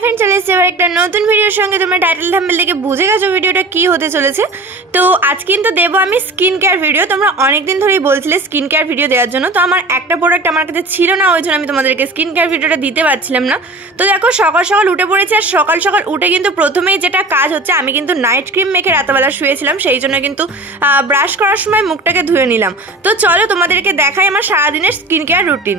Friend, চলে এসেছে এবার একটা নতুন ভিডিওর সঙ্গে। তোমরা টাইটেল থাম্বনেল দেখে বুঝে গেছো ভিডিওটা কি হতে চলেছে। তো আজ কিন্তু দেবো আমি স্কিন কেয়ার ভিডিও। তোমরা অনেকদিন ধরেই বলছিলে স্কিন কেয়ার ভিডিও দেওয়ার জন্য, তো আমার একটা প্রোডাক্ট আমার কাছে ছিল না, ওই জন্য আমি তোমাদেরকে স্কিন কেয়ার ভিডিওটা দিতে পারছিলাম না। তো দেখো সকাল সকাল উঠে পড়েছি, আর সকাল সকাল উঠে কিন্তু প্রথমেই যেটা কাজ হচ্ছে, আমি কিন্তু নাইট ক্রিম মেখে রাতেবেলা শুয়েছিলাম, সেই জন্য কিন্তু ব্রাশ করার সময় মুখটাকে ধুয়ে নিলাম। তো চলো তোমাদেরকে দেখাই আমার সারাদিনের স্কিন কেয়ার রুটিন।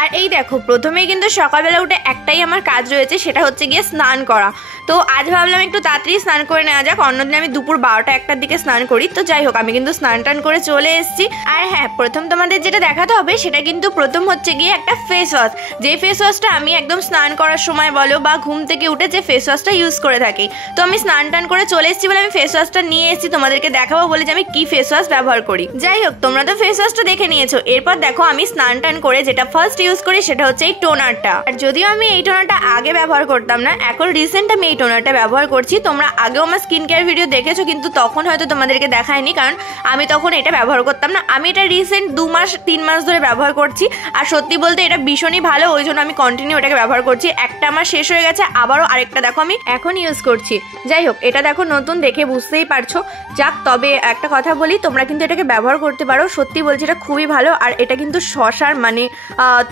আর এই দেখো প্রথমেই কিন্তু সকালবেলা উঠে একটাই আমার কাজ রয়েছে, সেটা হচ্ছে গিয়ে স্নান করা। তো আজ ভাবলাম একটু তাড়াতাড়ি স্নান করে নেওয়া যাক, অন্যদিন আমি দুপুর 12টা-1টার দিকে স্নান করি। তো যাই হোক, আমি কিন্তু স্নান টান করে চলে এসেছি। আর হ্যাঁ, প্রথম তোমাদের যেটা দেখাতে হবে সেটা কিন্তু প্রথম হচ্ছে গিয়ে একটা ফেস ওয়াশ। যে ফেস ওয়াশটা আমি একদম স্নান করার সময় বলো বা ঘুম থেকে উঠে যে ফেস ওয়াশটা ইউজ করে থাকি। তো আমি স্নান টান করে চলে এসেছি বলে আমি ফেস ওয়াশটা নিয়ে এসেছি, তোমাদেরকে দেখাবো বলে যে আমি কি ফেস ওয়াশ ব্যবহার করি। যাই হোক, তোমরা তো ফেস ওয়াশটা দেখে নিয়েছো। এরপর দেখো আমি স্নান টান করে যেটা ফার্স্ট ইউজ করি সেটা হচ্ছে এই টোনারটা। আর যদিও আমি এই টোনারটা আগে ব্যবহার করতাম না, এখন রিসেন্ট আমি এই টোনারটা ব্যবহার করছি। তোমরা আগেও আমার স্কিন কেয়ার ভিডিও দেখেছো, কিন্তু তখন হয়তো তোমাদেরকে দেখায়নি, কারণ আমি তখন এটা ব্যবহার করতাম না। আমি এটা রিসেন্ট 2-3 মাস ধরে ব্যবহার করছি, আর সত্যি বলতে এটা ভীষণই ভালো, ওই জন্য আমি কন্টিনিউ এটাকে ব্যবহার করছি। একটা আমার শেষ হয়ে গেছে, আবারও আরেকটা দেখো আমি এখন ইউজ করছি। যাই হোক, এটা দেখো নতুন, দেখে বুঝতেই পারছো। যাক, তবে একটা কথা বলি, তোমরা কিন্তু এটাকে ব্যবহার করতে পারো, সত্যি বলছি এটা খুবই ভালো। আর এটা কিন্তু শশার মানে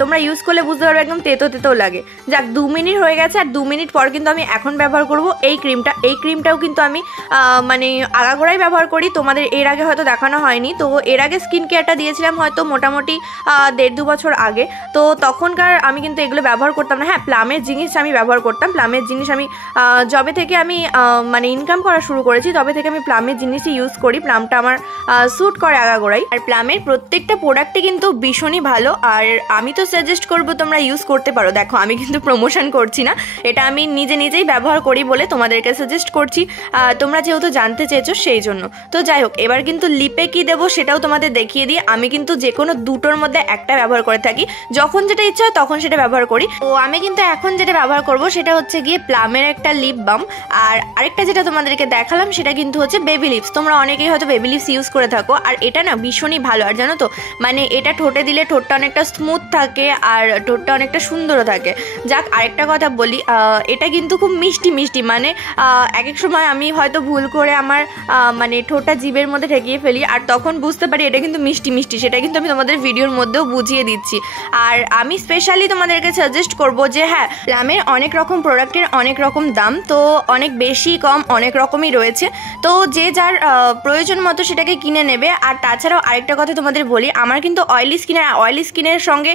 তোমরা ইউজ করলে বুঝতে পারবে একদম তেতো তেতো লাগে। যাক, 2 মিনিট হয়ে গেছে, আর 2 মিনিট পর কিন্তু আমি এখন ব্যবহার করব এই ক্রিমটা। এই ক্রিমটাও কিন্তু আমি মানে আগাগোড়াই ব্যবহার করি, তোমাদের এর আগে হয়তো দেখানো হয়নি। তো এর আগে স্কিন কেয়ারটা দিয়েছিলাম হয়তো মোটামুটি 1.5-2 বছর আগে। তো তখনকার আমি কিন্তু এগুলো ব্যবহার করতাম না। হ্যাঁ, প্লামের জিনিস আমি ব্যবহার করতাম। প্লামের জিনিস আমি যবে থেকে আমি মানে ইনকাম করা শুরু করেছি তবে থেকে আমি প্লামের জিনিসই ইউজ করি। প্লামটা আমার স্যুট করে আগাগোড়াই। আর প্লামের প্রত্যেকটা প্রোডাক্টই কিন্তু ভীষণই ভালো, আর আমি তো সাজেস্ট করবো তোমরা ইউজ করতে পারো। দেখো আমি কিন্তু প্রমোশন করছি না, এটা আমি নিজেই ব্যবহার করি বলে তোমাদেরকে সাজেস্ট করছি, তোমরা যেহেতু জানতে চেয়েছো সেই জন্য। তো যাই হোক, এবার কিন্তু লিপে কি দেবো সেটাও তোমাদের দেখিয়ে দিই। আমি কিন্তু যে কোনো দুটোর মধ্যে একটা ব্যবহার করে থাকি, যখন যেটা ইচ্ছা হয় তখন সেটা ব্যবহার করি। তো আমি কিন্তু এখন যেটা ব্যবহার করব সেটা হচ্ছে গিয়ে প্লামের একটা লিপ বাম। আর আরেকটা যেটা তোমাদেরকে দেখালাম সেটা কিন্তু হচ্ছে বেবি লিপস। তোমরা অনেকেই হয়তো বেবি লিপস ইউজ করে থাকো, আর এটা না ভীষণই ভালো। আর জানো তো, মানে এটা ঠোঁটে দিলে ঠোঁটটা অনেকটা স্মুথ থাকে, আর ঠোঁটটা অনেকটা সুন্দরও থাকে। যাক, আরেকটা কথা বলি, এটা কিন্তু খুব মিষ্টি মিষ্টি, মানে এক এক সময় আমি হয়তো ভুল করে আমার মানে ঠোঁটটা জিভের মধ্যে ঠেকিয়ে ফেলি, আর তখন বুঝতে পারি এটা কিন্তু মিষ্টি মিষ্টি। সেটা কিন্তু আমি তোমাদের ভিডিওর মধ্যেও বুঝিয়ে দিচ্ছি। আর আমি স্পেশালি তোমাদেরকে সাজেস্ট করবো যে হ্যাঁ, প্লামের অনেক রকম প্রোডাক্টের অনেক রকম দাম, তো অনেক বেশি কম অনেক রকমই রয়েছে। তো যে যার প্রয়োজন মতো সেটাকে কিনে নেবে। আর তাছাড়াও আরেকটা কথা তোমাদের বলি, আমার কিন্তু অয়েলি স্কিনের সঙ্গে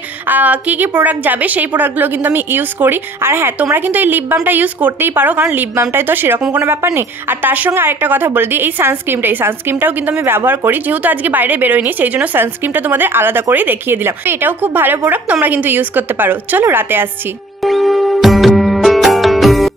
কি কি প্রোডাক্ট যাবে সেই প্রোডাক্টগুলো কিন্তু আমি ইউজ করি। আর হ্যাঁ, তোমরা কিন্তু এই লিপ বামটা ইউজ করতেই পারো, কারণ লিপ বামটায় তো সেরকম কোনো ব্যাপার নেই। আর তার সঙ্গে আরেকটা কথা বলে দিই, এই সানস্ক্রিমটাও কিন্তু আমি ব্যবহার করি। যেহেতু আজকে বাইরে বেরোয়নি, সেই জন্য সানস্ক্রিমটা তোমাদের আলাদা করেই দেখিয়ে দিলাম। এটাও খুব ভালো প্রোডাক্ট, তোমরা কিন্তু ইউজ করতে পারো। চলো রাতে আসছি।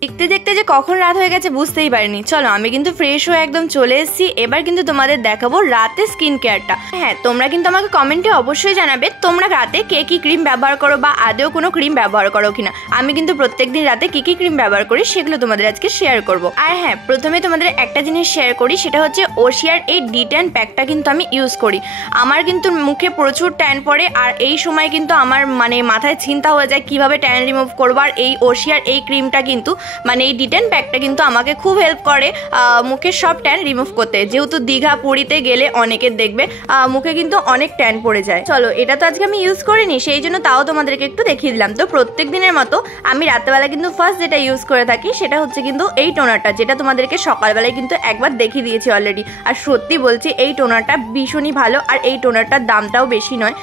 দেখতে দেখতে যে কখন রাত হয়ে গেছে বুঝতেই পারিনি। চলো, আমি কিন্তু ফ্রেশ হয়ে একদম চলে এসেছি। এবার কিন্তু তোমাদের দেখাবো রাতে স্কিন কেয়ারটা। হ্যাঁ, তোমরা কিন্তু আমাকে কমেন্টে অবশ্যই জানাবে তোমরা রাতে কে কি ক্রিম ব্যবহার করো, বা আদেও কোনো ক্রিম ব্যবহার করো কিনা। আমি কিন্তু প্রত্যেকদিন রাতে কি কি ক্রিম ব্যবহার করি সেগুলো তোমাদের আজকে শেয়ার করব। আর হ্যাঁ, প্রথমে তোমাদের একটা জিনিস শেয়ার করি, সেটা হচ্ছে ওশিয়ার এই ডি10 প্যাকটা কিন্তু আমি ইউজ করি। আমার কিন্তু মুখে প্রচুর ট্যান পড়ে, আর এই সময় কিন্তু আমার মানে মাথায় চিন্তা হয়ে যায় কিভাবে ট্যান রিমুভ করবো। আর এই ওশিয়ার এই ক্রিমটা কিন্তু মানে এই ডি10 প্যাকটা কিন্তু আমাকে খুব হেল্প করে মুখের সব ট্যান রিমুভ করতে। যেহেতু দীঘা পুরীতে গেলে অনেকের দেখবে মুখে কিন্তু অনেক ট্যান পড়ে যায়। চলো, এটা তো আজকে আমি ইউজ করিনি, সেই জন্য তাও তোমাদেরকে একটু দেখিয়ে দিলাম। তো প্রত্যেক দিনের মতো আমি রাতেবেলা কিন্তু ফার্স্ট যেটা ইউজ করে থাকি সেটা হচ্ছে কিন্তু এই টোনারটা, যেটা তোমাদেরকে সকালবেলায় কিন্তু একবার দেখিয়ে দিয়েছি অলরেডি। আর সত্যি বলছি এই টোনারটা ভীষণই ভালো, আর এই টোনারটার দামটাও বেশি নয়,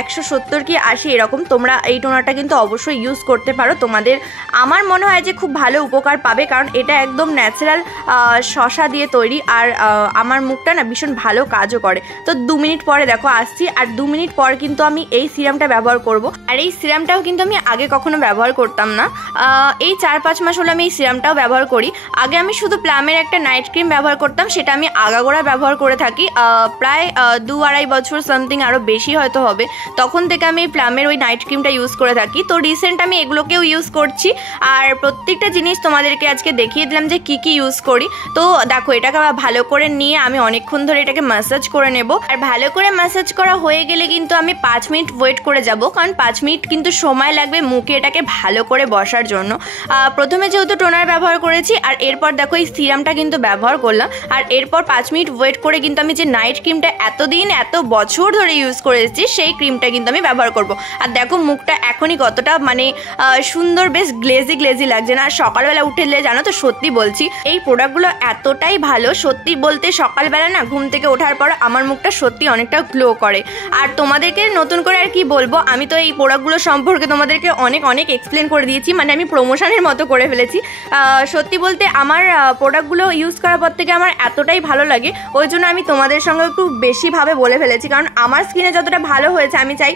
170 কি 80 এরকম। তোমরা এই টোনারটা কিন্তু অবশ্যই ইউজ করতে পারো, তোমাদের আমার মনে হয় যে খুব ভালো উপকার পাবে, কারণ এটা একদম ন্যাচারাল শশা দিয়ে তৈরি। আর আমার মুখটা না ভীষণ ভালো কাজও করে। তো 2 মিনিট পরে দেখো আসছি, আর 2 মিনিট পর কিন্তু আমি এই সিরামটা ব্যবহার করব। আর এই সিরামটাও কিন্তু আমি আগে কখনো ব্যবহার করতাম না, এই 4-5 মাস হলো আমি এই সিরামটাও ব্যবহার করি। আগে আমি শুধু প্লামের একটা নাইট ক্রিম ব্যবহার করতাম, সেটা আমি আগাগোড়া ব্যবহার করে থাকি প্রায় 2-2.5 বছর সামথিং, আরও বেশি হয়তো হবে। তখন থেকে আমি প্লামের ওই নাইট ক্রিমটা ইউজ করে থাকি। তো রিসেন্ট আমি এগুলোকেও ইউজ করছি। আর প্রত্যেকটা প্রত্যেকটা জিনিস তোমাদেরকে আজকে দেখিয়ে দিলাম যে কি কি ইউজ করি। তো দেখো এটাকে ভালো করে নিয়ে আমি অনেকক্ষণ ধরে এটাকে ম্যাসাজ করে নেব। আর ভালো করে ম্যাসাজ করা হয়ে গেলে কিন্তু আমি 5 মিনিট ওয়েট করে যাব, কারণ 5 মিনিট কিন্তু সময় লাগবে মুখে এটাকে ভালো করে বসার জন্য। প্রথমে যেহেতু টোনার ব্যবহার করেছি আর এরপর দেখো এই সিরামটা কিন্তু ব্যবহার করলাম। আর এরপর 5 মিনিট ওয়েট করে কিন্তু আমি যে নাইট ক্রিমটা এতদিন এত বছর ধরে ইউজ করেছি সেই ক্রিমটা কিন্তু আমি ব্যবহার করব। আর দেখো মুখটা এখনই কতটা মানে সুন্দর, বেশ গ্লেজি গ্লেজি লাগছে না? আর সকালবেলা উঠলে জানো তো, সত্যি বলছি এই প্রোডাক্টগুলো এতটাই ভালো, সত্যি বলতে সকালবেলা না ঘুম থেকে ওঠার পর আমার মুখটা সত্যি অনেকটা গ্লো করে। আর তোমাদেরকে নতুন করে আর কি বলবো, আমি তো এই প্রোডাক্টগুলো সম্পর্কে তোমাদেরকে অনেক অনেক এক্সপ্লেন করে দিয়েছি, মানে আমি প্রমোশনের মতো করে ফেলেছি। সত্যি বলতে আমার প্রোডাক্টগুলো ইউজ করার পর থেকে আমার এতটাই ভালো লাগে, ওই জন্য আমি তোমাদের সঙ্গে একটু বেশিভাবে বলে ফেলেছি, কারণ আমার স্কিনে যতটা ভালো হয়েছে আমি চাই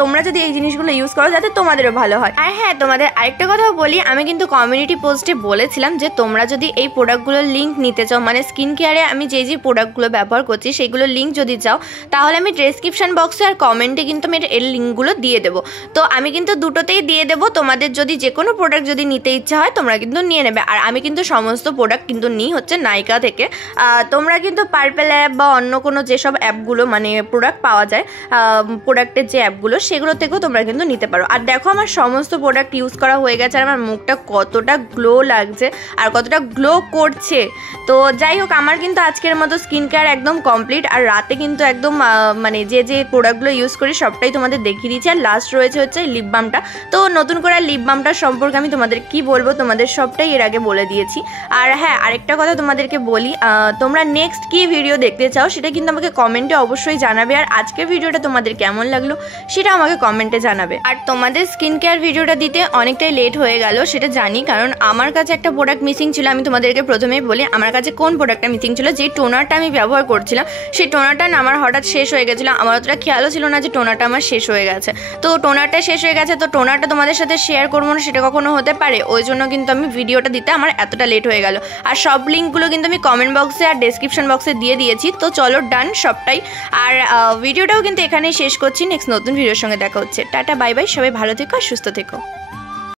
তোমরা যদি এই জিনিসগুলো ইউজ করো যাতে তোমাদেরও ভালো হয়। আর হ্যাঁ, তোমাদের আরেকটা কথাও বলি, আমি কিন্তু কমিউনিটি পোস্টে বলেছিলাম যে তোমরা যদি এই প্রোডাক্টগুলোর লিঙ্ক নিতে চাও, মানে স্কিন কেয়ারে আমি যে যে প্রোডাক্টগুলো ব্যবহার করছি সেইগুলোর লিঙ্ক যদি চাও, তাহলে আমি ডেসক্রিপশন বক্সে আর কমেন্টে কিন্তু আমি এর লিঙ্কগুলো দিয়ে দেবো। তো আমি কিন্তু দুটোতেই দিয়ে দেবো, তোমাদের যদি যে কোনো প্রোডাক্ট যদি নিতে ইচ্ছা হয় তোমরা কিন্তু নিয়ে নেবে। আর আমি কিন্তু সমস্ত প্রোডাক্ট কিন্তু নিই হচ্ছে নাইকা থেকে। তোমরা কিন্তু পার্পেল অ্যাপ বা অন্য কোনো যেসব অ্যাপগুলো মানে প্রোডাক্ট পাওয়া যায়, প্রোডাক্টের যে অ্যাপগুলো, সেগুলো থেকেও তোমরা কিন্তু নিতে পারো। আর দেখো আমার সমস্ত প্রোডাক্ট ইউজ করা হয়ে গেছে আর আমার মুখটা কতটা গ্লো লাগছে আর কতটা গ্লো করছে। তো যাই হোক, আমার কিন্তু আজকের মতো স্কিন কেয়ার একদম কমপ্লিট। আর রাতে কিন্তু একদম মানে যে যে প্রোডাক্টগুলো ইউজ করি সবটাই তোমাদের দেখিয়ে দিচ্ছি। আর লাস্ট রয়েছে হচ্ছে লিপ বামটা। তো নতুন করে লিপ বামটার সম্পর্কে আমি তোমাদের কি বলবো, তোমাদের সবটাই এর আগে বলে দিয়েছি। আর হ্যাঁ, আরেকটা কথা তোমাদেরকে বলি, তোমরা নেক্সট কি ভিডিও দেখতে চাও সেটা কিন্তু আমাকে কমেন্টে অবশ্যই জানাবে। আর আজকের ভিডিওটা তোমাদের কেমন লাগলো সেটা আমাকে কমেন্টে জানাবে। আর তোমাদের স্কিন কেয়ার ভিডিওটা দিতে অনেকটাই লেট হয়ে গেল সেটা জানি, কারণ আমার কাছে একটা প্রোডাক্ট মিসিং ছিল। আমি তোমাদেরকে প্রথমেই বলি আমার কাছে কোন প্রোডাক্টটা মিসিং ছিল। যে টোনারটা আমি ব্যবহার করছিলাম সেই টোনারটা না আমার হঠাৎ শেষ হয়ে গেছিলো, আমার অতটা খেয়ালও ছিল না যে টোনারটা আমার শেষ হয়ে গেছে। তো টোনারটা শেষ হয়ে গেছে, তো টোনারটা তোমাদের সাথে শেয়ার করবো না সেটা কখনো হতে পারে, ওই জন্য কিন্তু আমি ভিডিওটা দিতে আমার এতটা লেট হয়ে গেল। আর সব লিঙ্কগুলো কিন্তু আমি কমেন্ট বক্সে আর ডেসক্রিপশন বক্সে দিয়ে দিয়েছি। তো চলো ডান সবটাই। আর ভিডিওটাও কিন্তু এখানেই শেষ করছি, নেক্সট নতুন ভিডিওর সঙ্গে দেখা হচ্ছে। টাটা বাই বাই, সবাই ভালো থেকো আর সুস্থ থেকো।